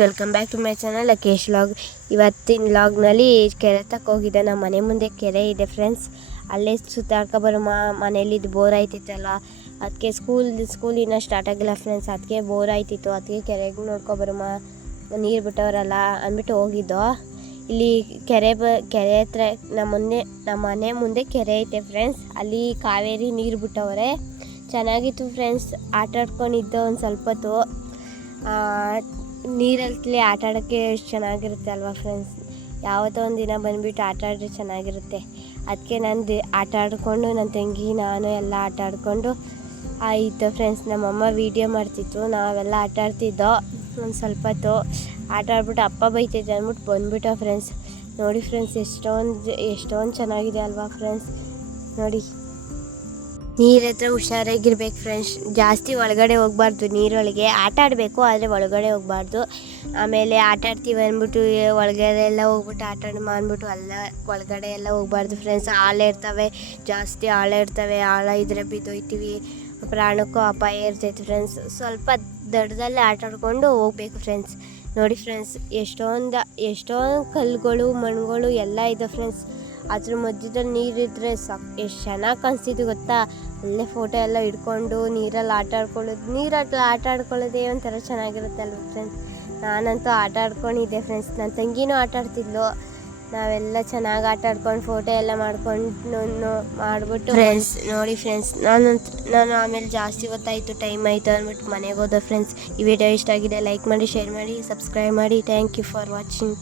Welcome back to my channel Lakesh vlog. ಇವತ್ತಿನ ವ್ಲಾಗ್ನಲ್ಲಿ ಕೆರೆ ತಕ್ಕ ಹೋಗಿದ್ದೆ. ನಮ್ಮ ಮನೆ ಮುಂದೆ ಕೆರೆ ಇದೆ ಫ್ರೆಂಡ್ಸ್. ಅಲ್ಲೇ ಸುತ್ತಾಡ್ಕೊಬರೋ ಮನೇಲಿದ್ದು ಬೋರ್ ಆಯ್ತಿತ್ತಲ್ಲ, ಅದಕ್ಕೆ ಸ್ಕೂಲ್ ಇನ್ನೂ ಸ್ಟಾರ್ಟ್ ಆಗಿಲ್ಲ ಫ್ರೆಂಡ್ಸ್. ಅದಕ್ಕೆ ಬೋರ್ ಆಯ್ತಿತ್ತು, ಅದಕ್ಕೆ ಕೆರೆಗೆ ನೋಡ್ಕೊಬರೋ ನೀರು ಬಿಟ್ಟವರಲ್ಲ ಅಂದ್ಬಿಟ್ಟು ಹೋಗಿದ್ದೋ. ಇಲ್ಲಿ ಕೆರೆ ಹತ್ರ ನಮ್ಮ ಮನೆ ಮುಂದೆ ಕೆರೆ ಐತೆ ಫ್ರೆಂಡ್ಸ್. ಅಲ್ಲಿ ಕಾವೇರಿ ನೀರು ಬಿಟ್ಟವ್ರೆ. ಚೆನ್ನಾಗಿತ್ತು ಫ್ರೆಂಡ್ಸ್. ಆಟ ಆಡ್ಕೊಂಡಿದ್ದೋ ಒಂದು ಸ್ವಲ್ಪ ಹೊತ್ತು. ನೀರಲ್ಲಿ ಆಟ ಆಡೋಕ್ಕೆ ಎಷ್ಟು ಚೆನ್ನಾಗಿರುತ್ತೆ ಅಲ್ವಾ ಫ್ರೆಂಡ್ಸ್. ಯಾವತ್ತೋ ಒಂದು ದಿನ ಬಂದುಬಿಟ್ಟು ಆಟ ಆಡಿದ್ರೆ ಚೆನ್ನಾಗಿರುತ್ತೆ. ಅದಕ್ಕೆ ನಾನು ಆಟ ಆಡಿಕೊಂಡು ನನ್ನ ತಂಗಿ ನಾನು ಎಲ್ಲ ಆಟ ಆಡಿಕೊಂಡು ಆಯಿತು ಫ್ರೆಂಡ್ಸ್. ನಮ್ಮಮ್ಮ ವೀಡಿಯೋ ಮಾಡ್ತಿತ್ತು, ನಾವೆಲ್ಲ ಆಟ ಆಡ್ತಿದ್ದೋ. ಒಂದು ಸ್ವಲ್ಪ ಹೊತ್ತು ಆಟ ಆಡ್ಬಿಟ್ಟು ಅಪ್ಪ ಬೈತೈತೆ ಅಂದ್ಬಿಟ್ಟು ಬಂದುಬಿಟ್ಟೋ ಫ್ರೆಂಡ್ಸ್. ನೋಡಿ ಫ್ರೆಂಡ್ಸ್, ಎಷ್ಟೊಂದು ಚೆನ್ನಾಗಿದೆ ಅಲ್ವಾ ಫ್ರೆಂಡ್ಸ್. ನೋಡಿ, ನೀರ ಹತ್ರ ಹುಷಾರಾಗಿರ್ಬೇಕು ಫ್ರೆಂಡ್ಸ್. ಜಾಸ್ತಿ ಒಳಗಡೆ ಹೋಗ್ಬಾರ್ದು, ನೀರೊಳಗೆ ಆಟ ಆಡಬೇಕು ಆದರೆ ಒಳಗಡೆ ಹೋಗ್ಬಾರ್ದು. ಆಮೇಲೆ ಆಟ ಆಡ್ತೀವಿ ಅಂದ್ಬಿಟ್ಟು ಒಳಗಡೆ ಎಲ್ಲ ಹೋಗ್ಬಿಟ್ಟು ಆಟ ಅಂದ್ಬಿಟ್ಟು ಅಲ್ಲ ಒಳಗಡೆ ಎಲ್ಲ ಹೋಗ್ಬಾರ್ದು ಫ್ರೆಂಡ್ಸ್. ಆಳ ಇರ್ತವೆ, ಜಾಸ್ತಿ ಆಳ ಇರ್ತವೆ. ಆಳ ಇದ್ದರೆ ಬಿದ್ದೋಯ್ತೀವಿ, ಪ್ರಾಣಕ್ಕೂ ಅಪಾಯ ಇರ್ತೈತೆ ಫ್ರೆಂಡ್ಸ್. ಸ್ವಲ್ಪ ದಡದಲ್ಲೇ ಆಟ ಆಡ್ಕೊಂಡು ಹೋಗ್ಬೇಕು ಫ್ರೆಂಡ್ಸ್. ನೋಡಿ ಫ್ರೆಂಡ್ಸ್, ಎಷ್ಟೊಂದು ಕಲ್ಲುಗಳು ಮಣ್ಣುಗಳು ಎಲ್ಲ ಇದೆ ಫ್ರೆಂಡ್ಸ್. ಅದ್ರ ಮಧ್ಯದಲ್ಲಿ ನೀರಿದ್ರೆ ಎಷ್ಟು ಚೆನ್ನಾಗಿ ಕಾಣಿಸ್ತಿತ್ತು ಗೊತ್ತಾ. ಅಲ್ಲೇ ಫೋಟೋ ಎಲ್ಲ ಹಿಡ್ಕೊಂಡು ನೀರಲ್ಲಿ ಆಟ ಆಡ್ಕೊಳ್ಳೋದೇ ಒಂಥರ ಚೆನ್ನಾಗಿರುತ್ತೆ ಅಲ್ವ ಫ್ರೆಂಡ್ಸ್. ನಾನಂತೂ ಆಟ ಆಡ್ಕೊಂಡಿದ್ದೆ ಫ್ರೆಂಡ್ಸ್. ನನ್ನ ತಂಗಿನೂ ಆಟ ಆಡ್ತಿದ್ಲು. ನಾವೆಲ್ಲ ಚೆನ್ನಾಗಿ ಆಟ ಆಡ್ಕೊಂಡು ಫೋಟೋ ಎಲ್ಲ ಮಾಡಿಬಿಟ್ಟು ಫ್ರೆಂಡ್ಸ್. ನೋಡಿ ಫ್ರೆಂಡ್ಸ್, ನಾನು ಆಮೇಲೆ ಜಾಸ್ತಿ ಹೊತ್ತಾಯಿತು, ಟೈಮ್ ಆಯಿತು ಅಂದ್ಬಿಟ್ಟು ಮನೆಗೆ ಹೋದೆ ಫ್ರೆಂಡ್ಸ್. ಈ ವಿಡಿಯೋ ಇಷ್ಟ ಆಗಿದೆ ಲೈಕ್ ಮಾಡಿ, ಶೇರ್ ಮಾಡಿ, ಸಬ್ಸ್ಕ್ರೈಬ್ ಮಾಡಿ. Thank you for watching.